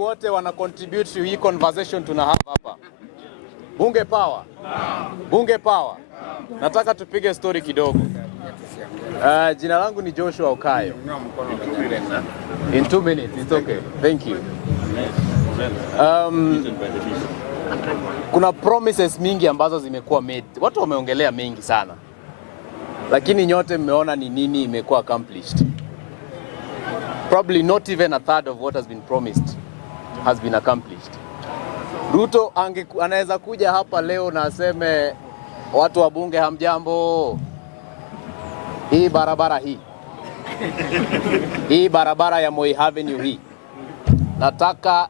wote wana contribute to hii conversation tuna hapa. Bunge power. Bunge power. Nataka tupige story kidogo. Jina langu ni Joshua Okayo. In 2 minutes, it's okay. Thank you. Kuna promises mingi ambazo zimekuwa made. Watu wameongelea mengi sana. Lakini nyote mmeona ni nini imekuwa accomplished. Probably not even a third of what has been promised has been accomplished. Ruto anaweza kuja hapa leo na aseme watu wa bunge hamjambo. Hii barabara hii. Hii barabara ya Moi Avenue hii. Nataka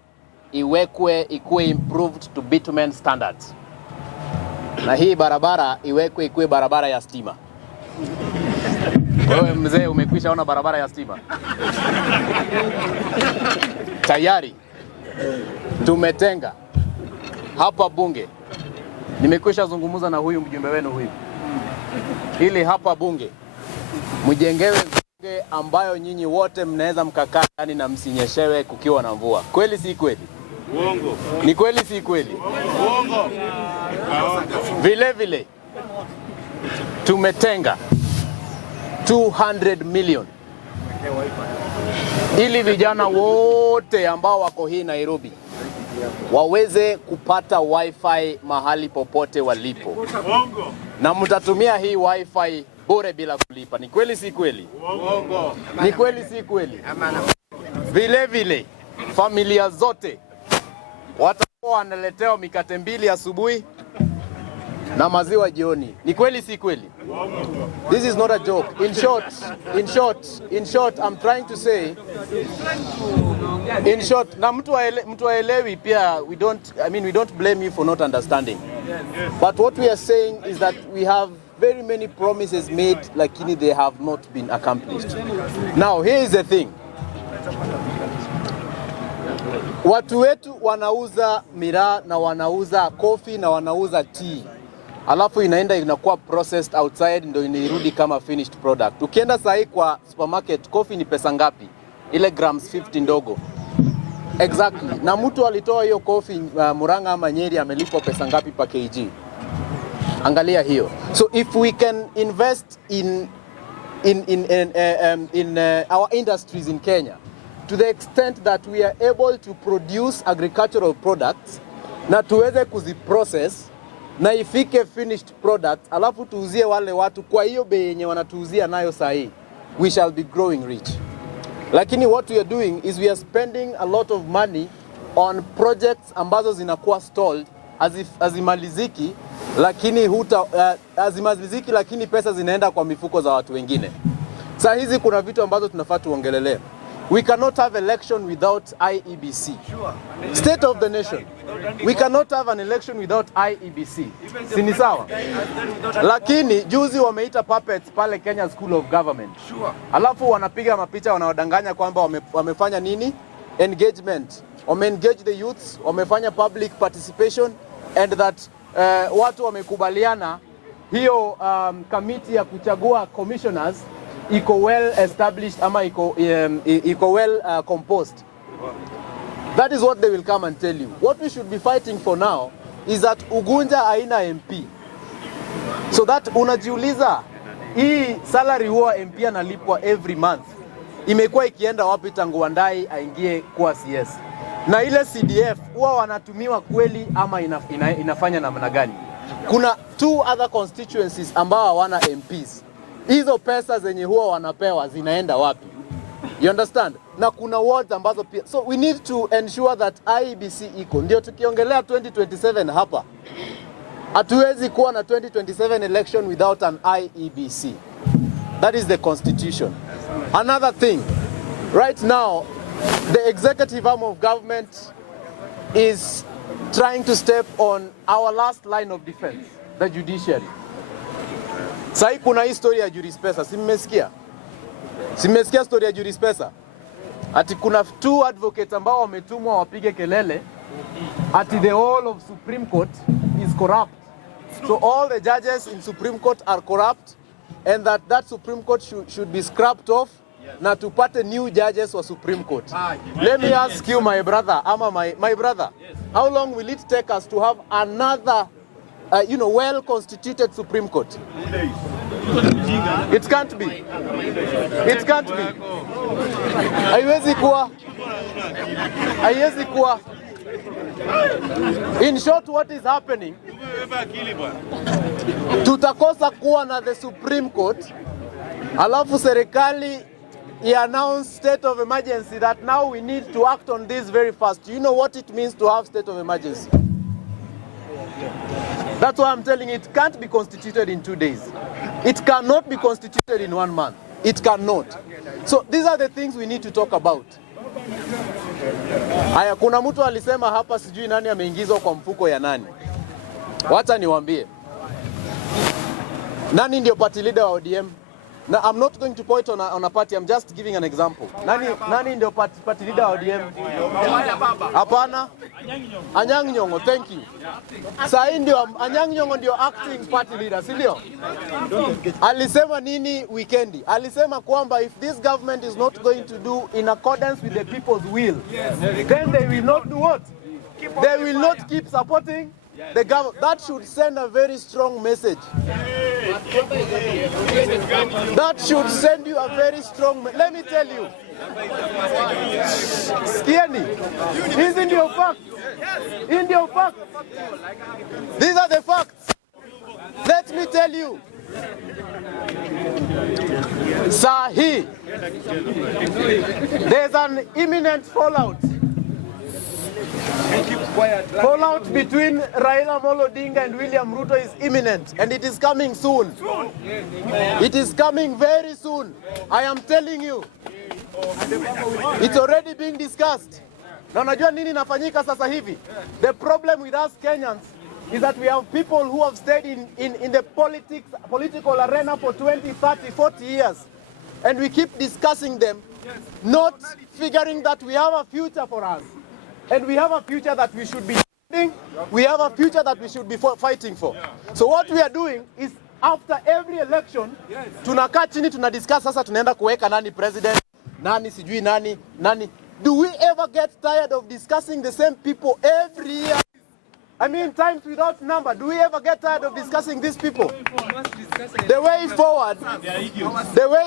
ikuwe improved to bitumen standards. Na hii barabara ikuwe barabara ya stima. Wewe mzee umekwisha ona barabara ya stima? Tayari tumetenga hapa bunge. Nimekwisha zungumza na huyu mjumbe wenu huyu. Ili hapa bunge mjengewe bunge ambayo nyinyi wote mnaweza mkakaa ndani na msinyeshewe kukiwa na mvua. Kweli si kweli? Uongo. Ni kweli si kweli? Uongo. Vile vile tumetenga 200 million ili vijana wote ambao wako hii Nairobi waweze kupata wifi mahali popote walipo. Na mtatumia hii wifi bure bila kulipa. Ni kweli si kweli? Uongo. Ni kweli si kweli? Vile vile familia zote watakuwa wanaletewa mikate 2 asubuhi na maziwa jioni. Ni kweli si kweli? This is not a joke. In short, I'm trying to say, in short, na mtu aelewi pia, we don't blame you for not understanding. But what we are saying is that we have very many promises made, lakini they have not been accomplished. Now, here is the thing. Watu wetu wanauza miraa na wanauza coffee na wanauza tea. Alafu inakuwa processed outside ndio inarudi kama finished product. Ukienda sahi kwa supermarket, coffee ni pesa ngapi? Ile grams 50 ndogo. Exactly. Na mtu alitoa hiyo coffee Murang'a ama Nyeri amelipwa pesa ngapi per kg? Angalia hiyo. So if we can invest in our industries in Kenya to the extent that we are able to produce agricultural products na tuweze kuziprocess na ifike finished product, alafu tuuzie wale watu kwa hiyo bei yenye wanatuuzia nayo sahi, we shall be growing rich. Lakini what we are doing is we are spending a lot of money on projects ambazo zinakuwa stalled, azimaliziki, lakini pesa zinaenda kwa mifuko za watu wengine. Saa hizi kuna vitu ambazo tunafaa tuongelelea. We cannot have election without IEBC. State of the nation. We cannot have an election without IEBC. Sini sawa? Lakini juzi wameita puppets pale Kenya School of Government. Alafu wanapiga mapicha wanawadanganya kwamba wamefanya nini? Engagement. Wame-engage the youths, wamefanya public participation, and that watu wamekubaliana hiyo committee ya kuchagua commissioners iko well established ama iko well composed. That is what they will come and tell you. What we should be fighting for now is that Ugunja haina MP. So that unajiuliza, hii salary huwa MP analipwa every month imekuwa ikienda wapi tangu Wandai aingie kuwa CS? Na ile CDF huwa wanatumiwa kweli ama inafanya namna gani? Kuna 2 other constituencies ambao hawana MPs. Hizo pesa zenye huwa wanapewa zinaenda wapi? You understand? Na kuna wards ambazo pia. So we need to ensure that IEBC iko. Ndio tukiongelea 2027 hapa. Hatuwezi kuwa na 2027 election without an IEBC. That is the constitution. Another thing, right now, the executive arm of government is trying to step on our last line of defense, the judiciary. Sai kuna hii story ya Jurispesa, simesikia? Simesikia story ya Jurispesa? Ati kuna 2 advocates ambao wametumwa wapige kelele ati the whole of Supreme Court is corrupt. So all the judges in Supreme Court are corrupt, and that Supreme Court should be scrapped off na tupate new judges wa Supreme Court. Let me ask you, my brother, my brother, how long will it take us to have another well-constituted Supreme Court? It can't be. It can't be. Haiwezi kuwa. Haiwezi kuwa. In short, what is happening? Tutakosa kuwa na the Supreme Court, alafu serikali announce state of emergency that now we need to act on this very fast. You know what it means to have state of emergency? That's why I'm telling you, it can't be constituted in 2 days. It cannot be constituted in 1 month. It cannot. So these are the things we need to talk about. Haya, kuna mtu alisema hapa sijui nani ameingizwa kwa mfuko ya nani. Wacha niwaambie. Nani ndio party leader wa ODM? Now, I'm not going to point on a party, I'm just giving an example. Nani ndio party leader wa ODM? Hapana? Anyang' Nyong'o, thank you. Sasa ndio Anyang' Nyong'o ndio acting party leader, si ndio? Alisema nini weekendi? Alisema kwamba if this government is not going to do in accordance with the people's will, then they will not do what? They will not keep supporting the government. That should send a very strong message. That should send you a very strong message. Let me tell you. Skieni. These are your facts. In your facts. These are the facts. Let me tell you. Sahi. There's an imminent fallout. Fallout between Raila, Odinga and William Ruto is imminent, and it is coming soon. It is coming very soon. I am telling you. It's already being discussed. Na unajua nini nafanyika sasa hivi? The problem with us Kenyans is that we have people who have stayed in the political arena for 20, 30, 40 years. And we keep discussing them, not figuring that we have a future for us. And we have a future that we should be defending. We have a future that we should be fighting for. So what we are doing is after every election, tunakaa chini tunadiscuss sasa tunaenda kuweka nani president, nani sijui nani. Do we ever get tired of discussing the same people every year? I mean, times without number. Do we ever get tired of discussing these people? The way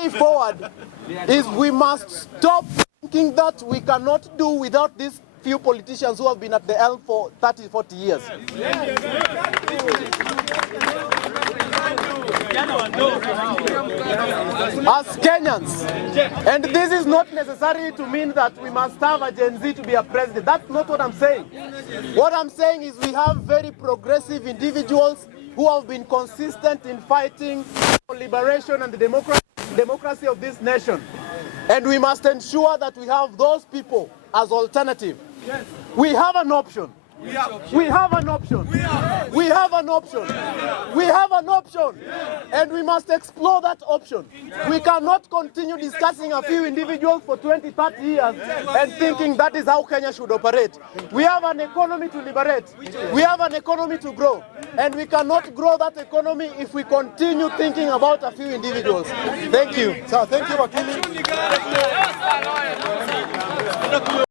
forward is we must stop thinking that we cannot do without these few politicians who have been at the helm for 30, 40 years. As Kenyans, and this is not necessarily to mean that we must have a Gen Z to be a president. That's not what I'm saying. What I'm saying is we have very progressive individuals who have been consistent in fighting for liberation and the democracy of this nation. And we must ensure that we have those people as alternative. Yes. We have an option. We have an option. We have an option. We have an option. And we must explore that option. We cannot continue discussing a few individuals for 20, 30 years and thinking that is how Kenya should operate. We have an economy to liberate. We have an economy to grow. And we cannot grow that economy if we continue thinking about a few individuals. Thank you. So, thank you, Wakili.